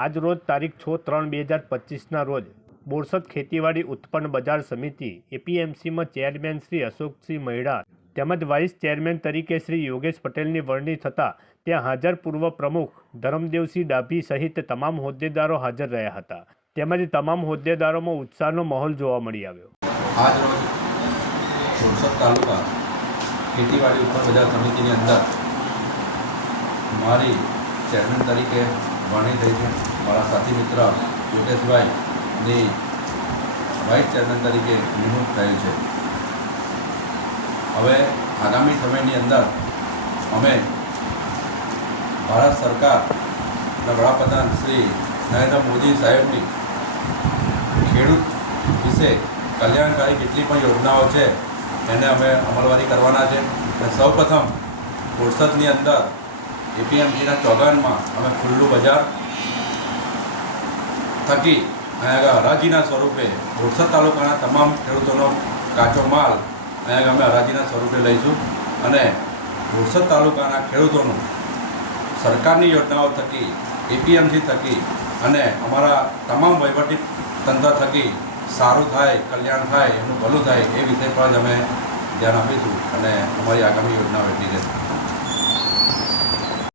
આજ રોજ તારીખ છ ત્રણ બે હજાર પચીસના રોજ બોરસદ ખેતીવાડી ઉત્પન્ન બજાર સમિતિ એપીએમસીમાં ચેરમેન શ્રી અશોકસિંહ મહિડા તેમજ વાઇસ ચેરમેન તરીકે શ્રી યોગેશ પટેલની વરણી થતાં ત્યાં હાજર પૂર્વ પ્રમુખ ધરમદેવસિંહ ડાભી સહિત તમામ હોદ્દેદારો હાજર રહ્યા હતા. તેમજ તમામ હોદ્દેદારોમાં ઉત્સાહનો માહોલ જોવા મળી આવ્યો. ખેતીવાડી ઉપર બજાર સમિતિની અંદર મારી ચેરમેન તરીકે વરણી થઈ છે. મારા સાથી મિત્ર યોગેશભાઈની વાઇસ ચેરમેન તરીકે નિમણૂક થયેલ છે. હવે આગામી સમયની અંદર અમે ભારત સરકારના વડાપ્રધાન શ્રી નરેન્દ્ર મોદી સાહેબની ખેડૂત વિશે કલ્યાણકારી કેટલી પણ યોજનાઓ છે, એને અમે અમલવારી કરવાના છે. અને સૌપ્રથમ બોરસદની અંદર એપીએમસીના ચોગાનમાં અમે ખુલ્લું બજાર થકી અહીંયા હરાજીના સ્વરૂપે બોરસદ તાલુકાના તમામ ખેડૂતોનો કાચો માલ અહીંયા અમે હરાજીના સ્વરૂપે લઈશું અને બોરસદ તાલુકાના ખેડૂતોનું સરકારની યોજનાઓ થકી, એપીએમસી થકી અને અમારા તમામ વહીવટી તંત્ર થકી સારું થાય, કલ્યાણ થાય, એમનું ભલું થાય એ વિષય પર જ અમે ધ્યાન આપીશું અને અમારી આગામી યોજનાઓ એટલી રહેશે